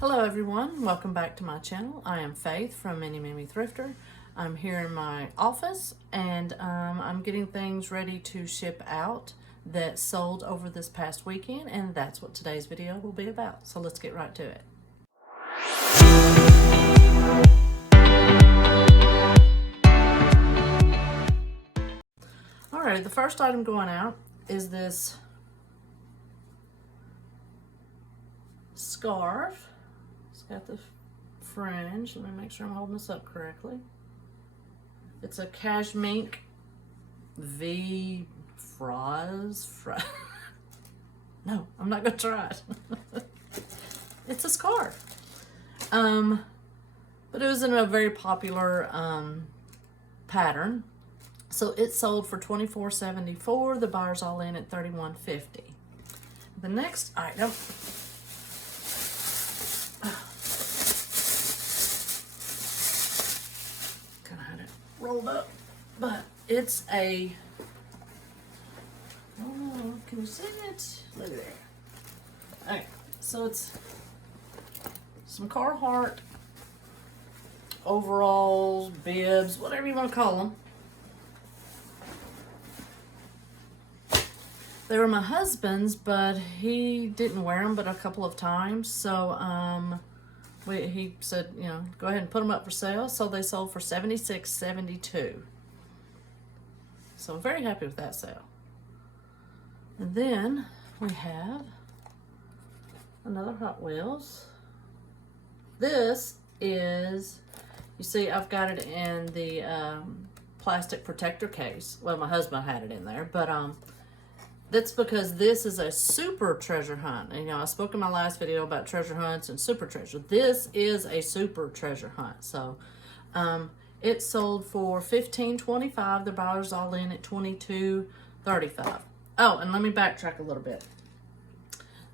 Hello everyone, welcome back to my channel. I am Faith from Mini Mimi Thrifter. I'm here in my office and I'm getting things ready to ship out that sold over this past weekend, and that's what today's video will be about. So let's get right to it. Alright, the first item going out is this scarf. It's got the fringe. Let me make sure I'm holding this up correctly. It's a cashmere V froz. No, I'm not gonna try it. It's a scarf. But it was in a very popular pattern. So it sold for $24.74. The buyer's all in at $31.50. The next item. Rolled up, but it's a, oh, can you see it? Look at there. Okay, so it's some Carhartt overalls, bibs, whatever you want to call them. They were my husband's, but he didn't wear them but a couple of times, so he said, you know, go ahead and put them up for sale. So they sold for $76.72. So I'm very happy with that sale. And then we have another Hot Wheels. This is, you see, I've got it in the plastic protector case. Well, my husband had it in there, but that's because this is a super treasure hunt. And, you know, I spoke in my last video about treasure hunts and super treasure. This is a super treasure hunt. So it sold for $15.25. The buyer's all in at $22.35. Oh, and let me backtrack a little bit.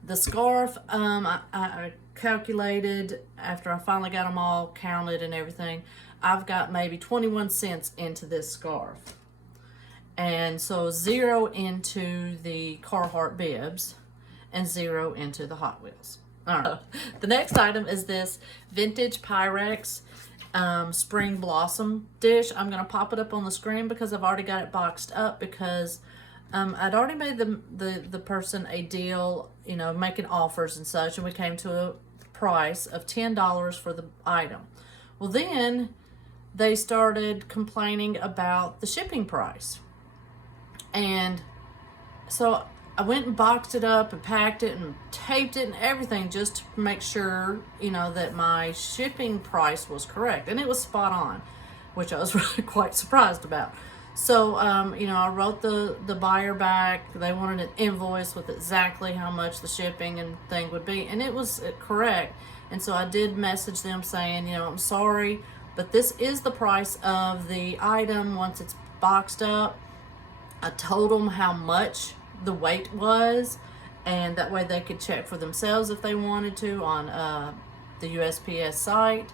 The scarf, I calculated after I finally got them all counted and everything, I've got maybe 21 cents into this scarf. And so 0 into the Carhartt bibs and 0 into the Hot Wheels. All right. The next item is this vintage Pyrex spring blossom dish. I'm going to pop it up on the screen because I've already got it boxed up, because I'd already made the person a deal, you know, making offers and such, and we came to a price of $10 for the item. Well, then they started complaining about the shipping price. And so I went and boxed it up and packed it and taped it and everything just to make sure, you know, that my shipping price was correct. And it was spot on, which I was really quite surprised about. So, you know, I wrote the buyer back. They wanted an invoice with exactly how much the shipping and thing would be. And it was correct. And so I did message them saying, you know, I'm sorry, but this is the price of the item once it's boxed up. I told them how much the weight was, and that way they could check for themselves if they wanted to on the USPS site.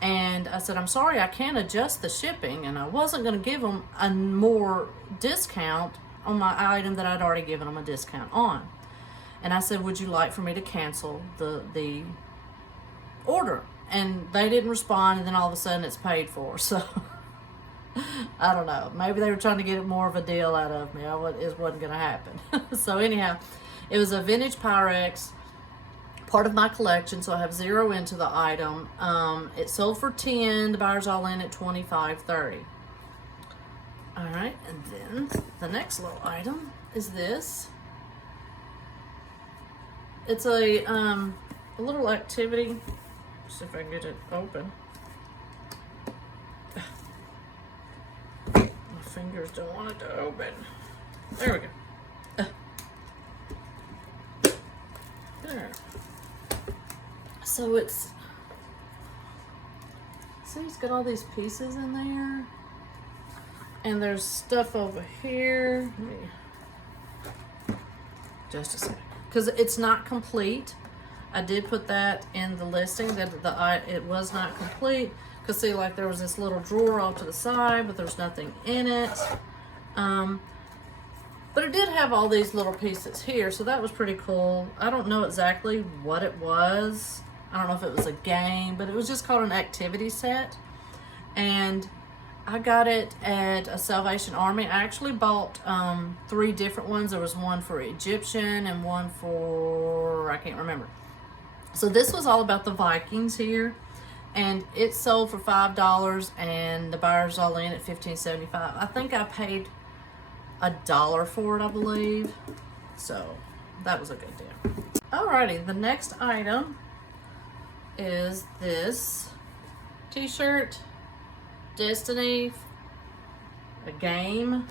And I said, I'm sorry, I can't adjust the shipping, and I wasn't going to give them a more discount on my item that I'd already given them a discount on. And I said, would you like for me to cancel the order? And they didn't respond, and then all of a sudden it's paid for. So I don't know. Maybe they were trying to get more of a deal out of me. It wasn't going to happen. So anyhow, it was a vintage Pyrex, part of my collection. So I have 0 into the item. It sold for $10. The buyer's all in at $25.30. All right, and then the next little item is this. It's a little activity. See if I can get it open. Fingers don't want it to open. There we go. There. So it's, see, it's got all these pieces in there, and there's stuff over here. Just a second, because it's not complete. I did put that in the listing that it was not complete. Because see, like, there was this little drawer off to the side, but there's nothing in it. But it did have all these little pieces here, so that was pretty cool. I don't know exactly what it was. I don't know if it was a game, but it was just called an activity set. And I got it at a Salvation Army. I actually bought 3 different ones. There was one for Egyptian and one for, I can't remember. So this was all about the Vikings here. And it sold for $5 and the buyer's all in at $15.75. I think I paid $1 for it, I believe. So that was a good deal. Alrighty, the next item is this t-shirt. Destiny, a game,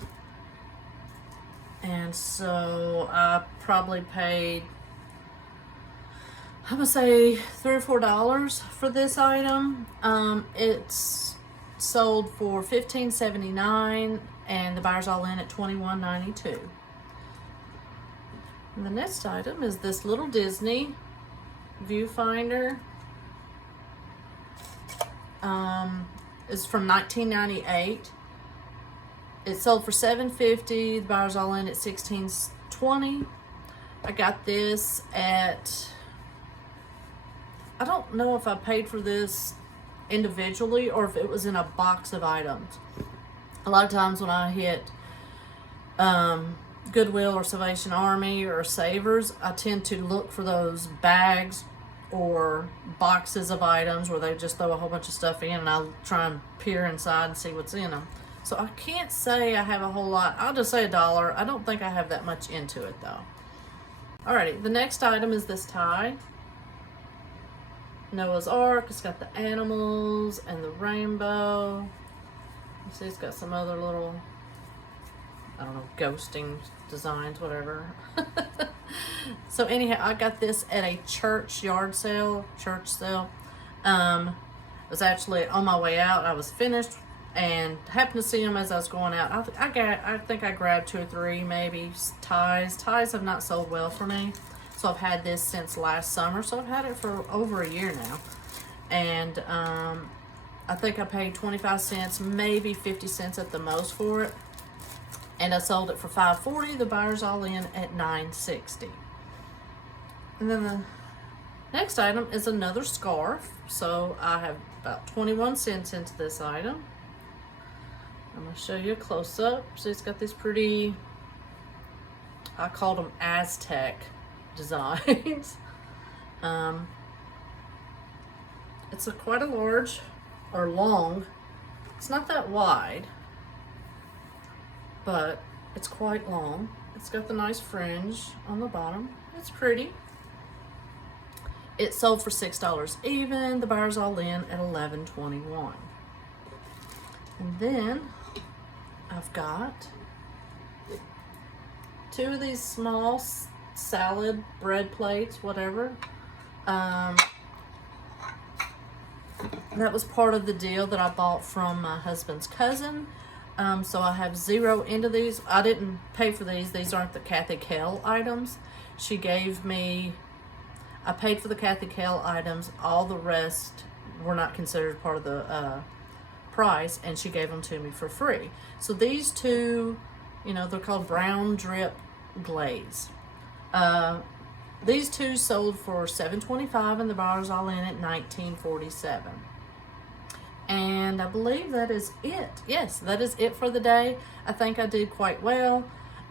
and so I probably paid, I'm gonna say $3 or $4 for this item. It's sold for $15.79 and the buyer's all in at $21.92. And the next item is this little Disney viewfinder. Is from 1998. It sold for $7.50. The buyer's all in at $16.20. I got this at, I don't know if I paid for this individually or if it was in a box of items. A lot of times when I hit Goodwill or Salvation Army or Savers, I tend to look for those bags or boxes of items where they just throw a whole bunch of stuff in, and I'll try and peer inside and see what's in them. So I can't say I have a whole lot. I'll just say $1. I don't think I have that much into it though. Alrighty, the next item is this tie. Noah's Ark. It's got the animals and the rainbow. You see it's got some other little, I don't know, ghosting designs, whatever. So anyhow, I got this at a church sale. It was actually on my way out. I was finished and happened to see them as I was going out. I think I grabbed 2 or 3 maybe ties. Ties have not sold well for me. So I've had this since last summer. So I've had it for over a year now. And I think I paid 25 cents, maybe 50 cents at the most for it. And I sold it for $5.40. The buyer's all in at $9.60. And then the next item is another scarf. So I have about 21 cents into this item. I'm going to show you a close-up. See, it's got these pretty, I called them Aztec designs. It's quite a large, or long. It's not that wide, but it's quite long. It's got the nice fringe on the bottom. It's pretty. It sold for $6 even. The buyer's all in at $11.21. And then I've got 2 of these small salad bread plates, whatever. That was part of the deal that I bought from my husband's cousin. So I have 0 into these. I didn't pay for these. These aren't the Kathy Kell items. She gave me, I paid for the Kathy Kell items. All the rest were not considered part of the price, and she gave them to me for free. So these 2, you know, they're called brown drip glaze. These 2 sold for $7.25 and the buyer's all in at $19.47. And I believe that is it. Yes, that is it for the day. I think I did quite well.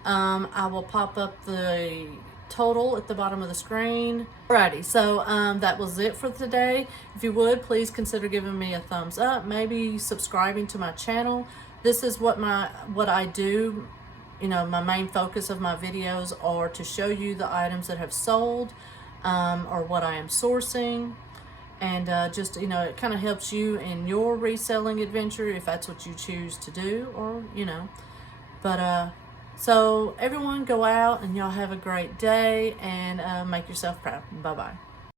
I will pop up the total at the bottom of the screen. Alrighty, so that was it for today. If you would, please consider giving me a thumbs up, maybe subscribing to my channel. This is what I do. You know, my main focus of my videos are to show you the items that have sold or what I am sourcing. And just, you know, it kind of helps you in your reselling adventure if that's what you choose to do, or, you know. But, so everyone go out and y'all have a great day and make yourself proud. Bye-bye.